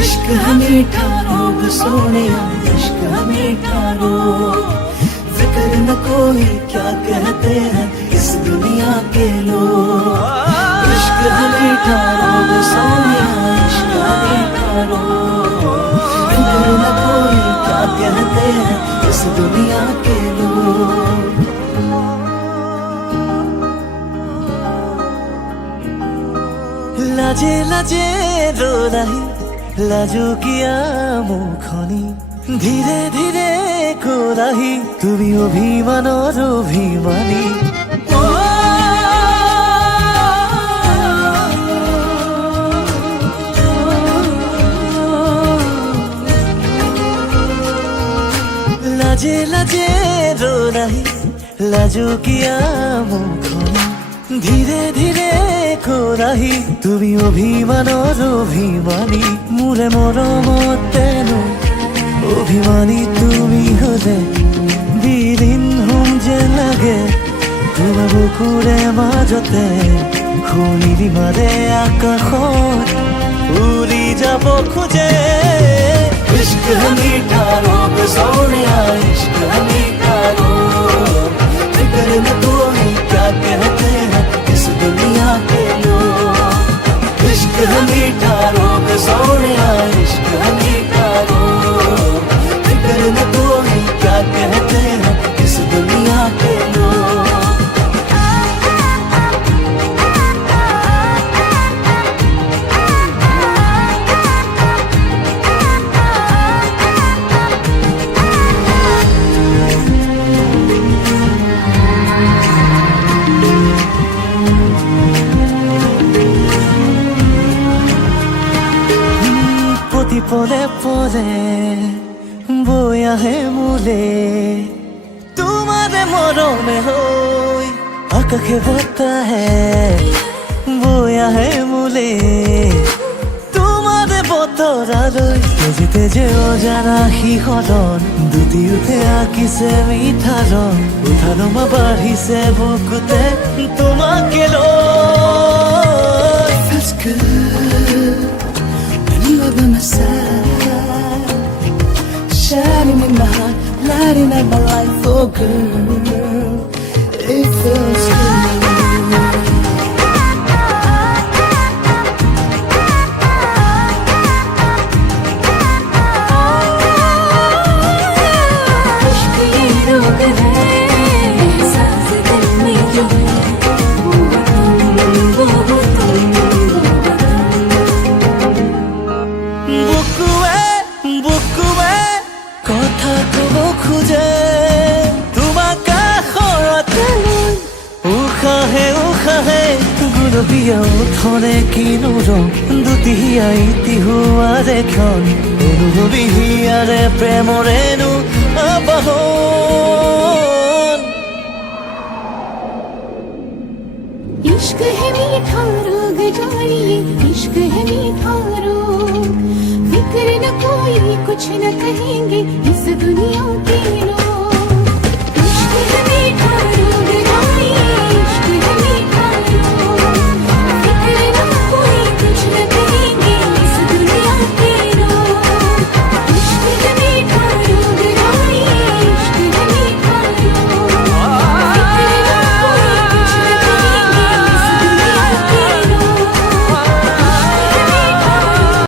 इश्क है मीठा रोग सोनिया, इश्क है मीठा रोग। फिक्र न कोई क्या कहते हैं इस दुनिया के लोग। इश्क है मीठा रोग सोनिया, इश्क है मीठा रोग। फिक्र न कोई क्या कहते हैं इस दुनिया के लोग। लाजे लाजे रो रही लाजो किया मुखनी, धीरे धीरे कोराही তুমি অভিমানৰ অভিমানী। লাজে লাজে रो रही লাজো কিয়া মুখনি, ধীরে ধীরে কোরাহি তুমি অভিমানৰ অভিমানী। মোৰে মৰমতেনো অভিমানী তুমি হলে বিলীন হম যে লাগে। তোমাৰ বুকুৰে মাজতে খুলিলি মাৰে আকাশত উৰি যাব খোজে। इश्क है मीठा रोग सोनिया, इश्क है मीठा रोग। फिक्र न कोई क्या कहते हैं इस दुनिया के लोग। इश्क है मीठा रोग सोनिया, इश्क है मीठा रोग। फिक्र न कोई क्या कहते हैं इस दुनिया के लोग। পদে পদে বৈ আহে মোলে তোমাৰ মৰমে হৈ আকাশে বতাহে বৈ আহে মোলে তোমাৰ বতৰালৈ। তেজে তেজে অজানা শিহৰণ দুটি উঠে আঁকিছে মিঠা ৰং। উঠানমা বাঢ়িছে বুকুতে তোমাকে লৈ। Feels good when you are by my side, shining in my heart, lighting up my life, oh girl, it feels good. इश्क ये रोग है, एहसास दिल में जो है, वो तुम বুকুৱে কথা কব খোজে তোমাক কাষৰতে লৈ। উশাহে উশাহে গুলপীয়া ওঠৰে কিনো ৰং, দুটি আইতি হোৱাৰে ক্ষণ অনুভৱী হিয়াৰে প্ৰেমৰেনো আবাহন। इश्क है मीठा रोग जानिए, इश्क है मीठा रोग। फिक्र न कोई कुछ न कहे